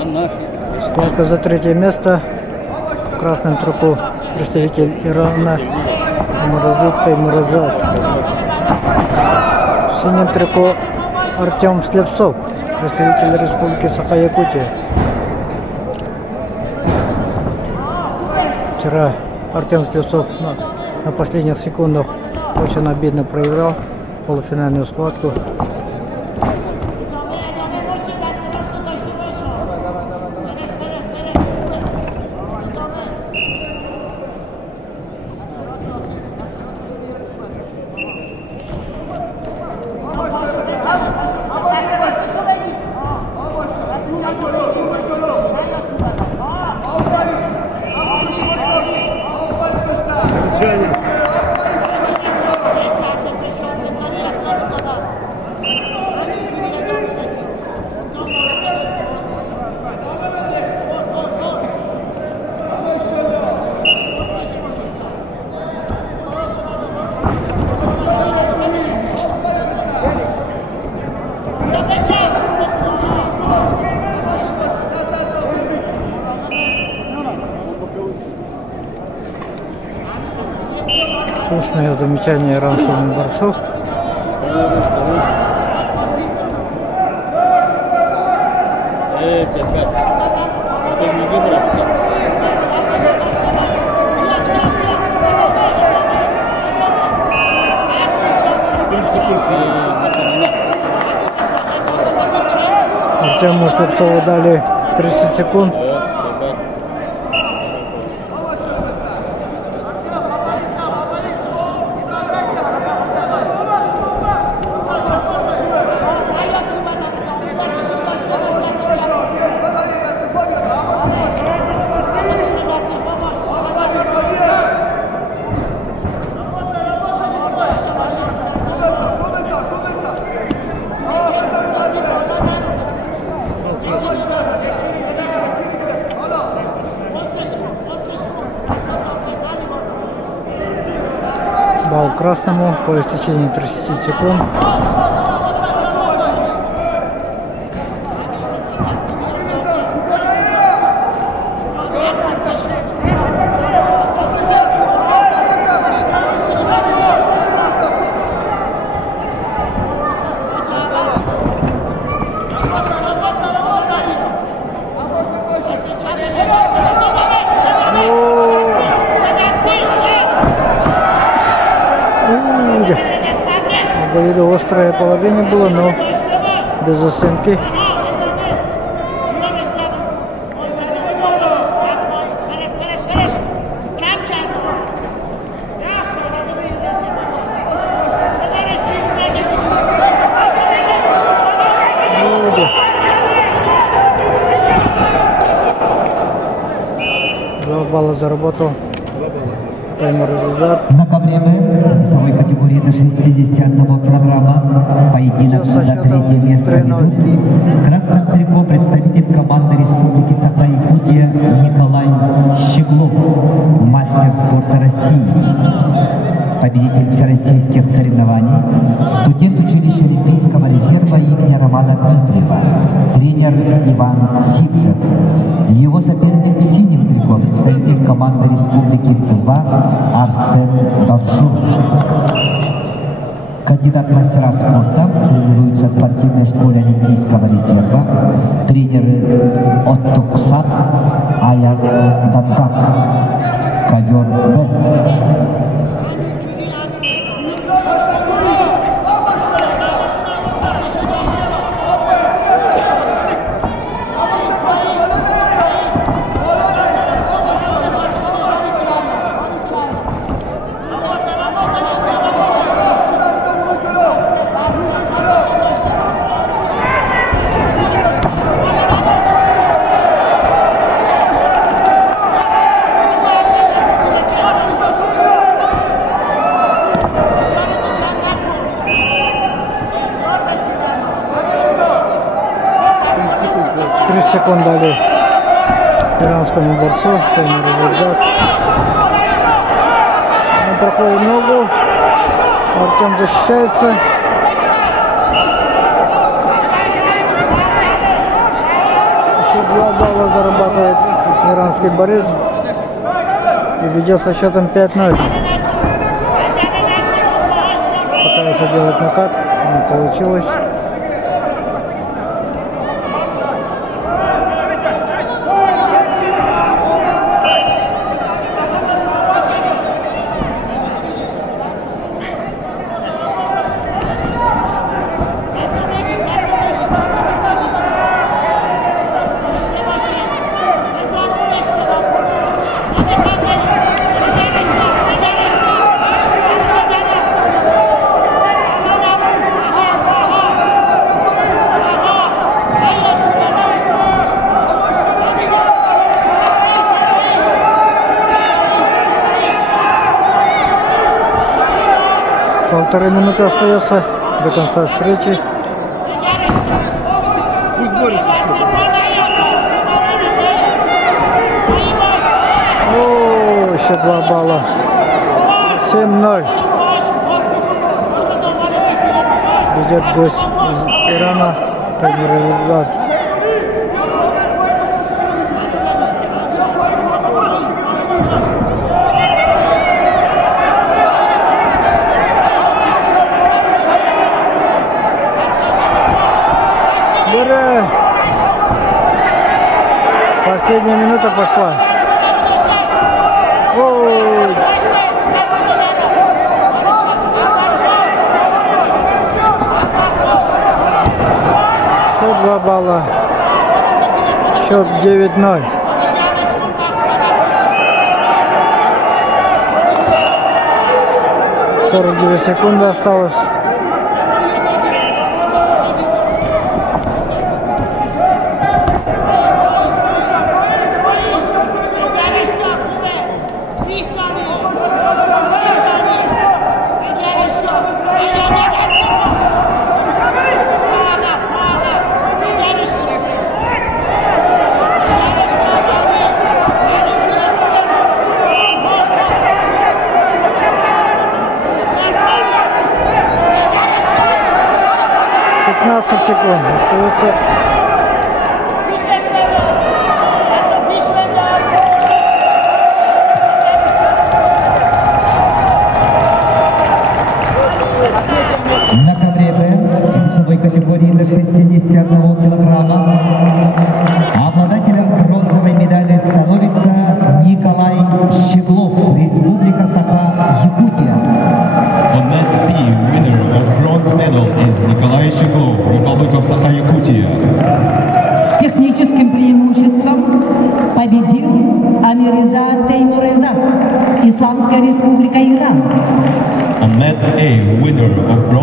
Схватка за третье место. В красном трико представитель Ирана Муразут Таймуразов. В синем трико Артем Слепцов, представитель Республики Саха-Якутия. Вчера Артем Слепцов на последних секундах очень обидно проиграл полуфинальную схватку. Вкусное замечание иранскому борцу. Артему Слепцову дали 30 секунд. Балл красному по истечении 30 секунд. Острое положение было, но без оценки. Два балла заработал Таймуразов. На КВМ весовой категории до 61 килограмма поединок за третье место ведут в красном трико представитель команды Республики Саха-Якутия Николай Щеглов, мастер спорта России, победитель всероссийских соревнований, студент училища Олимпийского резерва имени Романа Дмитриева, тренер Иван Сивцев. Его соперник в синем трико представитель команды Республики Тыва Арсен Доржун. Кандидат мастера спорта тренируется в спортивной школе Олимпийского резерва. Тренеры Оттуксат Аяз Дандак. Ковер Б. Секунд дали иранскому борцу Таймуразов. Он проходит ногу. Артем защищается. Еще 2 балла зарабатывает иранский борец и ведет со счетом 5-0. Пытается делать накат, не получилось. Полторы минуты остается до конца встречи. Пусть борется. О, еще 2 балла. 7-0. Ведет гость из Ирана Таймур Азизат. Последняя минута пошла. Ой. Счет 2 балла. Счет 9-0. «42 секунды осталось. Секунд остается. На ковре Б весовой категории до 61 килограмма обладателем бронзовой медали становится Николай Щеглов, Республика Саха-Якутия. On mat B, winner of bronze medal is Nikolai Sheglov, Republic of Sakha-Yakutia. С техническим преимуществом победил Амирза Теймуреза, Исламская Республика Иран. On mat A, winner of bronze